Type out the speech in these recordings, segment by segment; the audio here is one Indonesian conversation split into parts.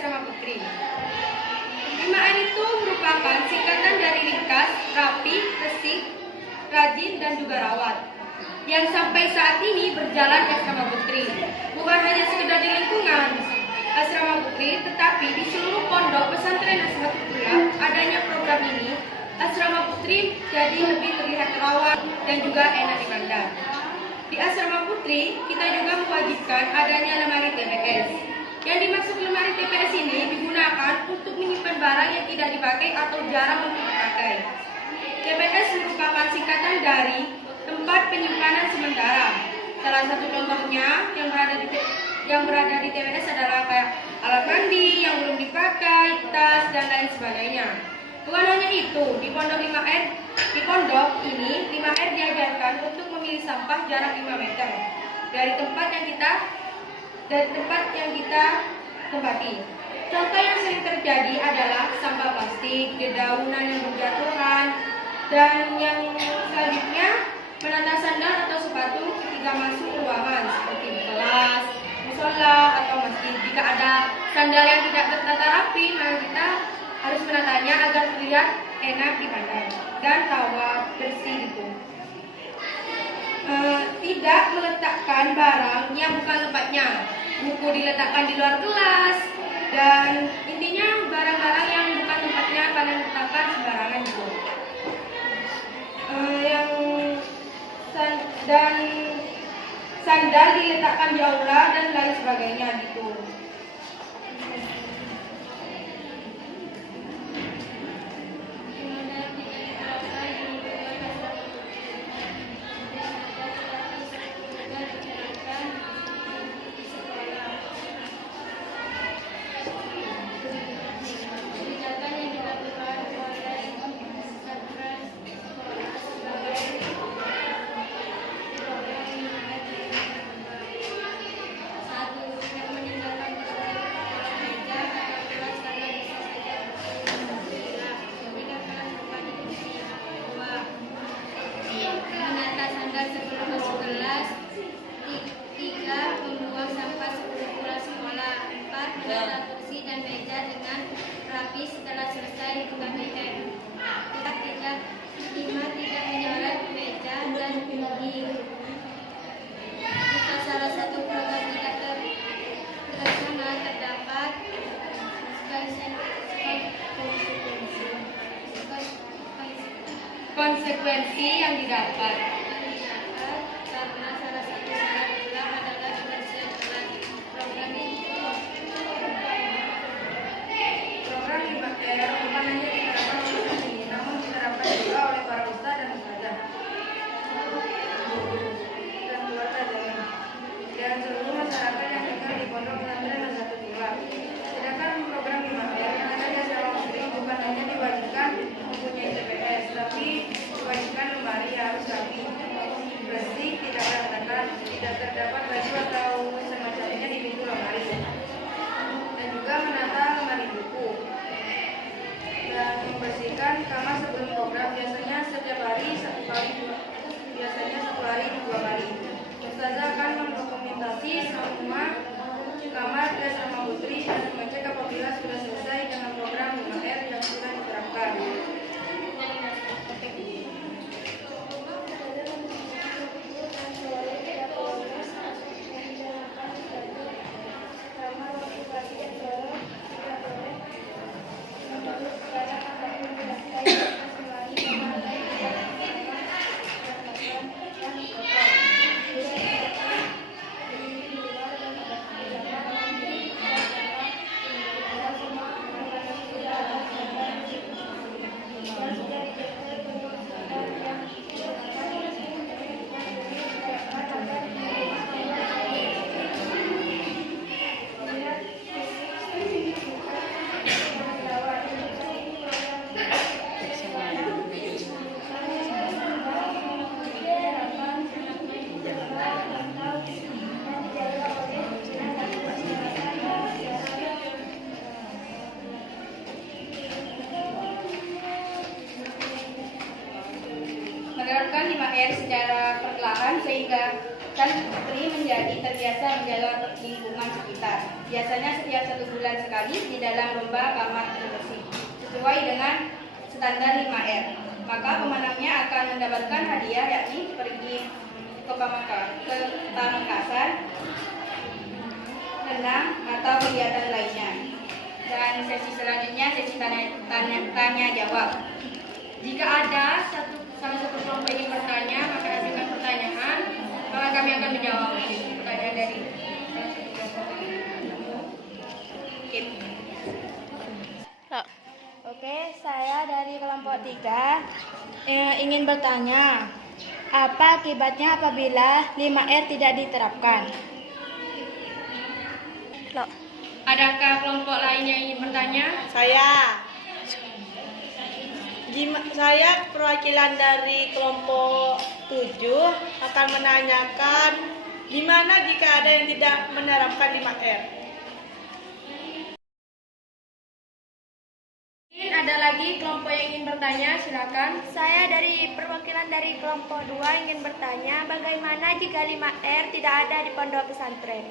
Asrama Putri. 5R itu merupakan singkatan dari ringkas, rapi, resik, rajin, dan juga rawat, yang sampai saat ini berjalan di Asrama Putri. Bukan hanya sekedar di lingkungan Asrama Putri, tetapi di seluruh pondok pesantren Asmatul Tulab adanya program ini, Asrama Putri jadi lebih terlihat rawat dan juga enak dipandang. Di Asrama Putri, kita juga mewajibkan adanya lemari TPS. Yang dimaksud lemari TPS ini digunakan untuk menyimpan barang yang tidak dipakai atau jarang untuk dipakai. TPS merupakan singkatan dari tempat penyimpanan sementara. Salah satu contohnya yang berada di TPS adalah kayak alat mandi yang belum dipakai, tas, dan lain sebagainya. Bukan hanya itu, di pondok ini 5R diajarkan untuk memilih sampah jarak 5 meter dari tempat yang kita tempati. Contoh yang sering terjadi adalah sampah plastik, dedaunan yang berjatuhan, dan yang selanjutnya menata sandal atau sepatu ketika masuk ruangan seperti di kelas, musola, atau masjid. Jika ada sandal yang tidak tertata rapi, maka kita harus menatanya agar terlihat enak dipandang dan rawat bersih itu. Tidak meletakkan barang yang bukan tempatnya. Buku diletakkan di luar kelas, dan intinya barang-barang yang bukan tempatnya kalian letakkan sembarangan gitu. Dan sandal diletakkan di aula dan lain sebagainya gitu. Kursi dan meja dengan rapi setelah selesai KBM. Tidak menyolat meja dan dinding. Jika salah satu program tidak terlaksana, terdapat konsekuensi yang didapat. Karena salah satu syarat ulang adalah kebersihan kelas. Program 5R bukan hanya diterapkan oleh sendiri, namun diterapkan juga oleh para ustaz dan ustazah dan keluarga dan seluruh masyarakat yang tinggal di pondok pesantren Asmatul Tulab. Sedangkan program 5R yang ada di Asrama Putri bukan hanya diwajibkan mempunyai TPS, tapi diwajibkan lemari harus rapi, bersih, tidak berantakan, tidak terdapat baju atau semacamnya di pintu lemari, dan juga menata lemari buku dan membersihkan kamar sebelum program, biasanya setiap hari satu hari 2 kali. Ustazah akan mendokumentasi semua kamar di Asrama Putri dan mengecek apabila sudah selesai dengan program 5R yang sudah diterapkan. menerapkan 5R secara perlahan sehingga sang putri menjadi terbiasa menjaga lingkungan sekitar. biasanya setiap 1 bulan sekali di dalam lomba kamar bersih sesuai dengan standar 5R. Maka pemenangnya akan mendapatkan hadiah yakni pergi ke Pamekasan, renang atau kegiatan lainnya. Dan sesi selanjutnya sesi tanya jawab. Jika ada salah satu kelompok yang bertanya, maka ajukan pertanyaan, maka kami akan menjawab pertanyaan dari salah satu kelompok ini. Oke, saya dari kelompok 3 ingin bertanya, apa akibatnya apabila 5R tidak diterapkan? Adakah kelompok lain yang ingin bertanya? Saya perwakilan dari kelompok 7 akan menanyakan gimana jika ada yang tidak menerapkan 5R. Mungkin ada lagi kelompok yang ingin bertanya, silakan. Saya dari perwakilan dari kelompok 2 ingin bertanya, bagaimana jika 5R tidak ada di pondok pesantren?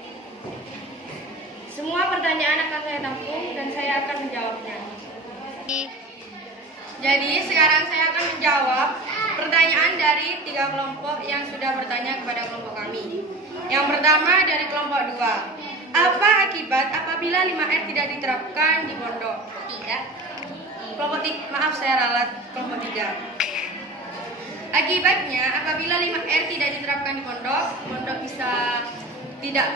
Semua pertanyaan akan saya tampung dan saya akan menjawabnya. Jadi sekarang saya akan menjawab pertanyaan dari 3 kelompok yang sudah bertanya kepada kelompok kami. Yang pertama dari kelompok 2. Apa akibat apabila 5R tidak diterapkan di pondok? Kelompok 3, maaf saya ralat kelompok 3. Akibatnya apabila 5R tidak diterapkan di pondok, pondok bisa tidak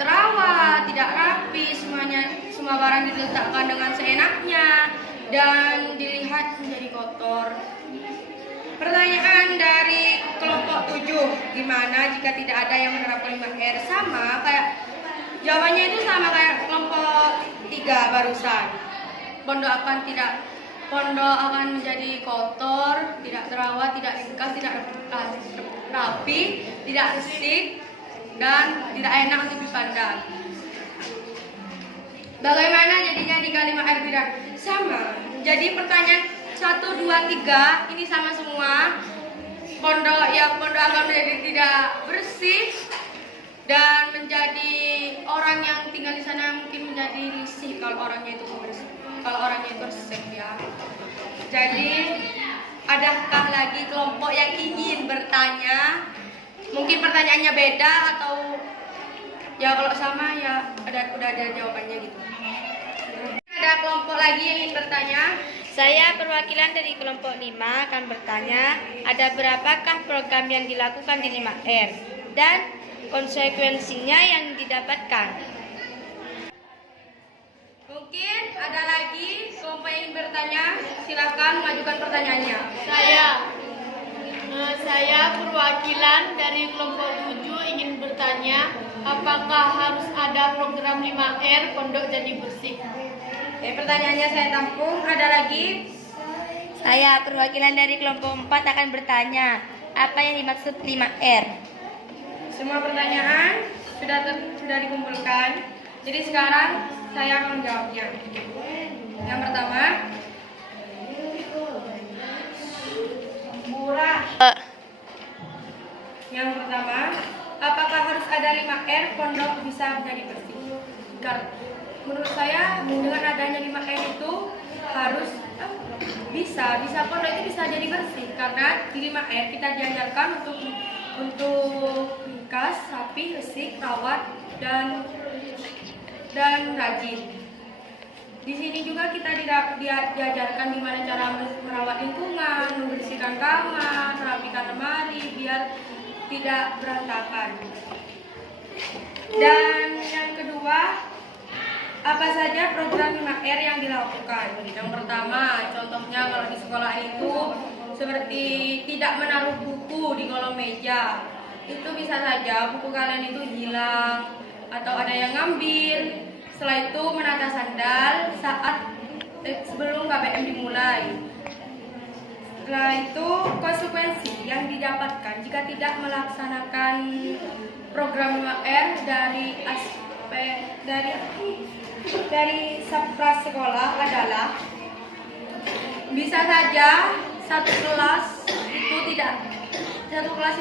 terawat, tidak rapi, semua barang diletakkan dengan seenaknya dan dilihat menjadi kotor. Pertanyaan dari kelompok 7, gimana jika tidak ada yang menerapkan 5R? Sama kayak jawabannya itu sama kayak kelompok 3 barusan. Pondok akan menjadi kotor, tidak terawat, tidak ringkas, tidak rapi, tidak bersih, dan tidak enak untuk dipandang. Bagaimana jadinya jika 5R tidak sama? Jadi pertanyaan 1, 2, 3 ini sama semua. Pondok akan menjadi tidak bersih dan menjadi orang yang tinggal di sana mungkin menjadi risih kalau orangnya itu bersih ya. Jadi adakah lagi kelompok yang ingin bertanya? Mungkin pertanyaannya beda atau ya kalau sama ya udah ada jawabannya gitu. Ada kelompok lagi yang ingin bertanya? Saya perwakilan dari kelompok 5 akan bertanya, ada berapakah program yang dilakukan di 5R dan konsekuensinya yang didapatkan? Mungkin ada lagi kelompok yang ingin bertanya, silakan mengajukan pertanyaannya. Saya perwakilan dari kelompok 7 ingin bertanya, apakah harus ada program 5R pondok jadi bersih? Pertanyaannya saya tampung. Ada lagi? Saya perwakilan dari kelompok 4 akan bertanya, apa yang dimaksud 5R? Semua pertanyaan sudah dikumpulkan. Jadi sekarang saya akan menjawabnya. Yang pertama, apakah harus ada 5R pondok bisa menjadi bersih? Menurut saya dengan adanya 5R itu harus bisa pondok itu bisa jadi bersih karena di 5R kita diajarkan untuk ringkas, rapi, bersih, rawat dan rajin. Di sini juga kita diajarkan gimana cara merawat lingkungan, membersihkan kamar, merapikan lemari biar tidak berantakan. Dan yang kedua, apa saja program 5R yang dilakukan? Yang pertama, contohnya kalau di sekolah itu seperti tidak menaruh buku di kolong meja. Itu bisa saja buku kalian itu hilang atau ada yang ngambil. Setelah itu menata sandal sebelum KBM dimulai. Setelah itu konsekuensi yang didapatkan jika tidak melaksanakan program 5R dari sapras sekolah adalah bisa saja satu kelas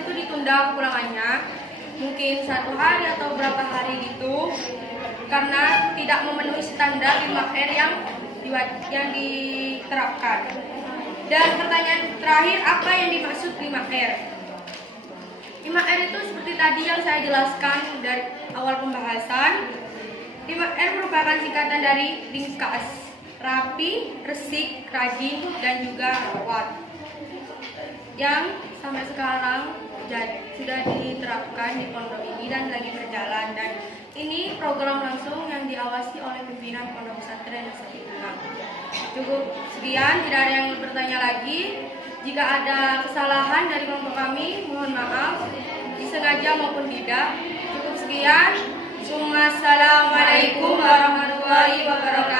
itu ditunda kepulangannya, mungkin 1 hari atau berapa hari gitu. karena tidak memenuhi standar 5R yang diterapkan. Dan pertanyaan terakhir, apa yang dimaksud 5R? 5R itu seperti tadi yang saya jelaskan dari awal pembahasan. 5R merupakan singkatan dari ringkas, rapi, resik, rajin, dan juga rawat, yang sampai sekarang sudah diterapkan di pondok ini dan lagi berjalan. Dan ini program langsung yang diawasi oleh pimpinan Pondok Pesantren Nasatul. Cukup sekian, tidak ada yang bertanya lagi. Jika ada kesalahan dari kelompok kami, mohon maaf, disengaja maupun tidak. Cukup sekian. Assalamualaikum warahmatullahi wabarakatuh.